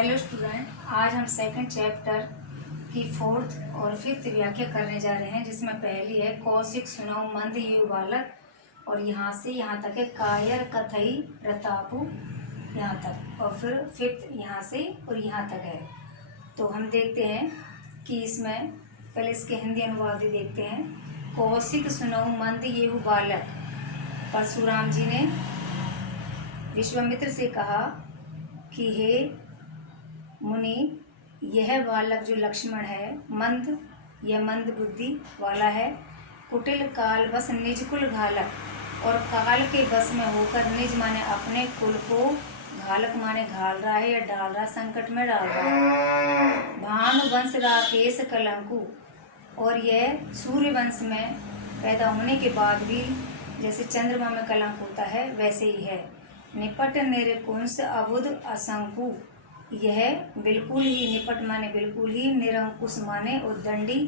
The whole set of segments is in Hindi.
हेलो स्टूडेंट, आज हम सेकंड चैप्टर की फोर्थ और फिफ्थ व्याख्या करने जा रहे हैं, जिसमें पहली है कौशिक सुनौ मंद यु बालक और यहाँ से यहाँ तक है कायर कथई प्रतापु यहाँ तक, और फिर फिफ्थ यहाँ से और यहाँ तक है। तो हम देखते हैं कि इसमें पहले इसके हिंदी अनुवाद ही देखते हैं। कौशिक सुनौ मंद यु बालक, परशुराम जी ने विश्वामित्र से कहा कि हे मुनि, यह बालक जो लक्ष्मण है मंद, यह मंद बुद्धि वाला है। कुटिल काल बस निज कुल घालक, और काल के बस में होकर निज माने अपने कुल को, घालक माने घाल रहा है या डाल रहा, संकट में डाल रहा है। भानु वंश राकेश कलंकु, और यह सूर्य वंश में पैदा होने के बाद भी जैसे चंद्रमा में कलंक होता है वैसे ही है। निपट निरकुंस अबुध असंकु, यह बिल्कुल ही, निपट माने बिल्कुल ही, निरंकुश माने उद्दंडी,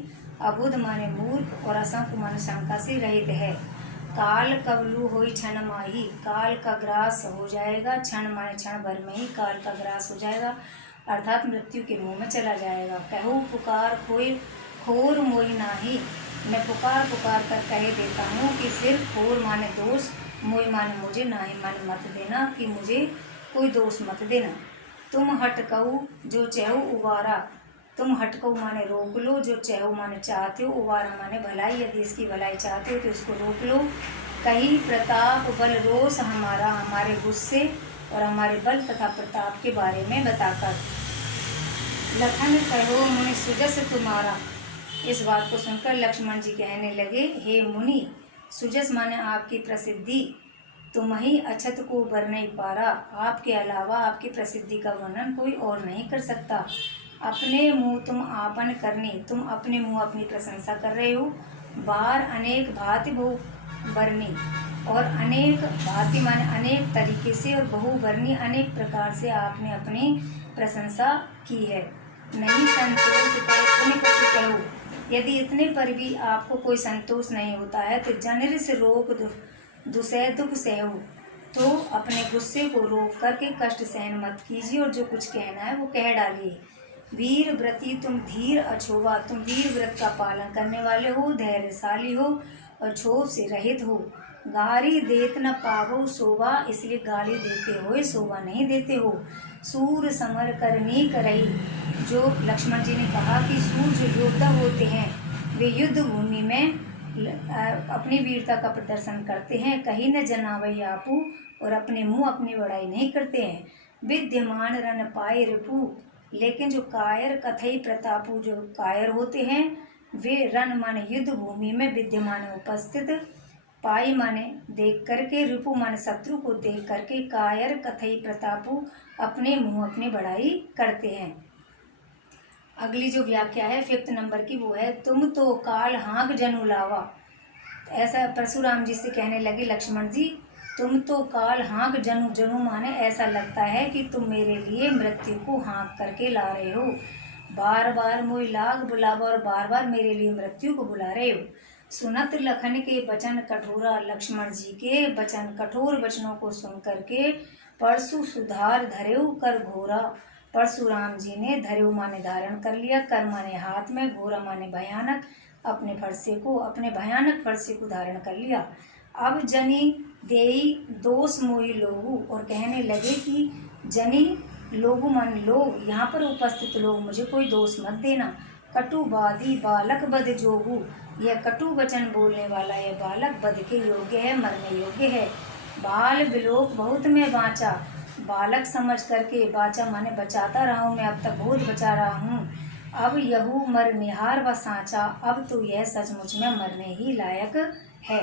अबुध माने मूर्ख, और असंक माने शंका से रहित है। काल कबलू होई क्षण माही, काल का ग्रास हो जाएगा, क्षण माने क्षण भर में ही काल का ग्रास हो जाएगा, अर्थात मृत्यु के मुंह में चला जाएगा। कहू पुकार खोई खोर मोई नाही, मैं पुकार पुकार कर कह देता हूँ कि फिर खोर माने दोष, मोई माने मुझे, नाही माने मत देना, कि मुझे कोई दोष मत देना। तुम हटकऊ जो चहु उबारा, तुम हटकऊ माने रोक लो, जो चहु माने चाहते हो, उबारा माने भलाई, यदि इसकी भलाई चाहते हो तो इसको रोक लो। कहीं प्रताप बल रोष हमारा, हमारे गुस्से और हमारे बल तथा प्रताप के बारे में बताकर। लखन कहो मुनि सुजस तुम्हारा, इस बात को सुनकर लक्ष्मण जी कहने लगे, हे मुनि, सुजस माने आपकी प्रसिद्धि, तुम ही अछत को बर नहीं पारा, आपके अलावा आपकी प्रसिद्धि का वर्णन कोई और नहीं कर सकता। अपने मुँह तुम आपन करनी, तुम अपने मुँह अपनी प्रशंसा कर रहे हो। बार अनेक भांति बहु बरनी, और अनेक भांति माने अनेक तरीके से, और बहु बरनी अनेक प्रकार से आपने अपनी प्रशंसा की है। नहीं संतोष पर पुण्य कछु कहो, यदि इतने पर भी आपको कोई संतोष नहीं होता है तो जनर से रोक दुसह दुख सहु, तो अपने गुस्से को रोक करके कष्ट सहन मत कीजिए, और जो कुछ कहना है वो कह डालिए। वीर व्रती तुम धीर अछोवा, तुम वीर व्रत का पालन करने वाले हो, धैर्यशाली हो और क्षोभ से रहित हो। गारी देत न पावो शोभा, इसलिए गाली देते हुए शोभा नहीं देते हो। सूर समर करनी करही, जो लक्ष्मण जी ने कहा कि सूर जो योद्धा होते हैं वे युद्ध भूमि में अपनी वीरता का प्रदर्शन करते हैं। कहीं न जनावई आपू, और अपने मुंह अपनी बड़ाई नहीं करते हैं। विद्यमान रन पाए रिपु, लेकिन जो कायर कथई प्रतापु, जो कायर होते हैं वे रन माने युद्ध भूमि में विद्यमान उपस्थित, पाई माने देख करके, रिपु माने शत्रु को देख करके, कायर कथई प्रतापु अपने मुंह अपनी बड़ाई करते हैं। अगली जो व्याख्या है फिफ्थ नंबर की, वो है तुम तो काल हाँक जनु लावा। ऐसा परशुराम जी से कहने लगे लक्ष्मण जी, तुम तो काल हाँक जनु, जनु माने ऐसा लगता है कि तुम मेरे लिए मृत्यु को हाँक करके ला रहे हो। बार बार मोई लाग बुलावा, और बार बार मेरे लिए मृत्यु को बुला रहे हो। सुनत लखन के वचन कठोरा, लक्ष्मण जी के वचन कठोर वचनों को सुन करके परशु सुधार धरेऊ कर घोरा, परशुराम जी ने धरेऊ माने धारण कर लिया, कर माने हाथ में, घोरा माने भयानक, अपने फरसे को, अपने भयानक फरसे को धारण कर लिया। अब जनी देई दोष मोहि लोगु, और कहने लगे कि जनी लोगु मन लोग, यहाँ पर उपस्थित लोग, मुझे कोई दोष मत देना। कटुबादी बालक बध जोगु, यह कटु वचन बोलने वाला यह बालक बध के योग्य है, मरने योग्य है। बाल बिलोक बहुत में बाँचा, बालक समझ करके, बाचा माने बचाता रहा हूँ मैं, अब तक बहुत बचा रहा हूँ। अब यहू मर निहार व सांचा, अब तो यह सचमुच में मरने ही लायक है।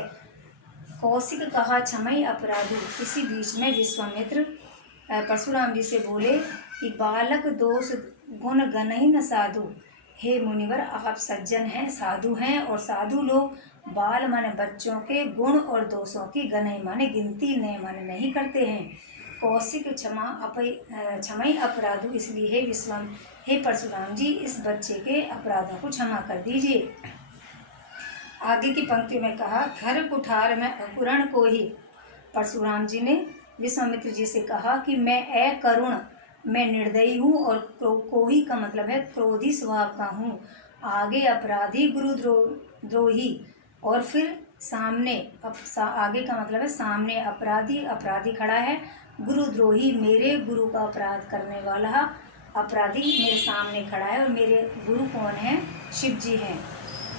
कौशिक कहा क्षमई अपराधु, इसी बीच में विश्वामित्र परशुराम जी से बोले कि बालक दोष गुण गणहि न साधु, हे मुनिवर आप सज्जन हैं, साधु हैं, और साधु लोग बाल माने बच्चों के गुण और दोषों की गणहि माने गिनती, नए माने नहीं करते हैं। कौशिक क्षमई अपराधु, इसलिए हे परशुराम जी, इस बच्चे के अपराधों को क्षमा कर दीजिए। आगे की पंक्ति में कहा, घर कुठार में अकुरण को ही, परशुराम जी ने विश्वामित्र जी से कहा कि मैं अकरुण मैं निर्दयी हूँ और कोही का मतलब है क्रोधी स्वभाव का हूँ। आगे अपराधी गुरुद्रोही और फिर सामने आगे का मतलब है सामने अपराधी खड़ा है। गुरुद्रोही मेरे गुरु का अपराध करने वाला अपराधी मेरे सामने खड़ा है। और मेरे गुरु कौन है? शिव जी हैं।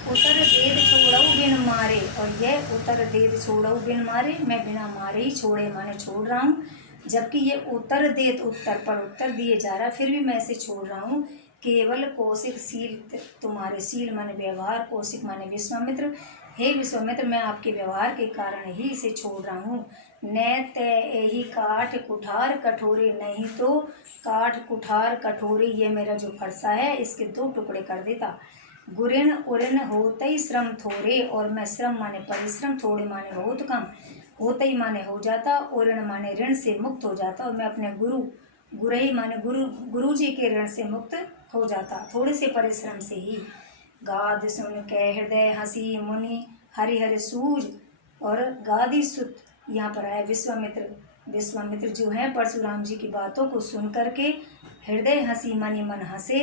उतर देद छोड़ऊ बिन मारे, और यह उतर देद छोड़ऊ बिन मारे, मैं बिना मारे ही छोड़े माने छोड़ रहा हूँ। जबकि ये उत्तर देत उत्तर पर उत्तर दिए जा रहा, फिर भी मैं इसे छोड़ रहा हूँ। केवल कौशिक शील तुम्हारे, शील माने व्यवहार, कौशिक माने विश्वामित्र। हे विश्वामित्र, मैं आपके व्यवहार के कारण ही इसे छोड़ रहा हूँ। न तय ही काठ कुठार कठोरे, नहीं तो काठ कुठार कठोरे ये मेरा जो फरसा है इसके 2 टुकड़े कर देता। गुरिन उरिन होते ही श्रम थोड़े, और मैं श्रम माने परिश्रम, थोड़े माने बहुत कम, होते ही माने हो जाता, और ऋण माने ऋण से मुक्त हो जाता। और मैं अपने गुरही माने गुरु जी के ऋण से मुक्त हो जाता, थोड़े से परिश्रम से ही। गाद सुन के हृदय हंसी मुनि हरि हरि सूझ, और गादी सुत यहाँ पर आया विश्वामित्र जो है परशुराम जी की बातों को सुन करके हृदय हंसी मनि मन हंसे,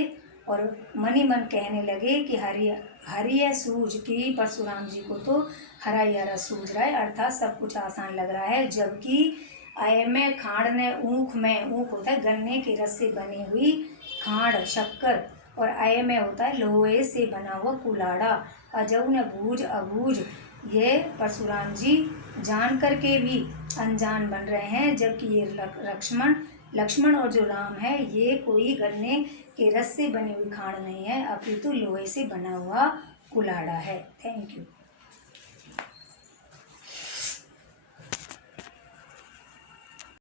और मनी मन कहने लगे कि हरिय सूझ की परशुराम जी को तो हरा ही हरा सूझ रहा है, अर्थात सब कुछ आसान लग रहा है। जबकि अय में खांड ने ऊख में, ऊख होता है गन्ने के रस से बनी हुई खांड शक्कर, और अय में होता है लोहे से बना हुआ कुलाड़ा। अजऊ ने बूझ अबूझ, ये परशुराम जी जान करके भी अनजान बन रहे हैं। जबकि ये लक्ष्मण और जो राम है ये कोई गन्ने के रस से बनी हुई खांड नहीं है, अपितु लोहे से बना हुआ कुल्हाड़ा है। Thank you.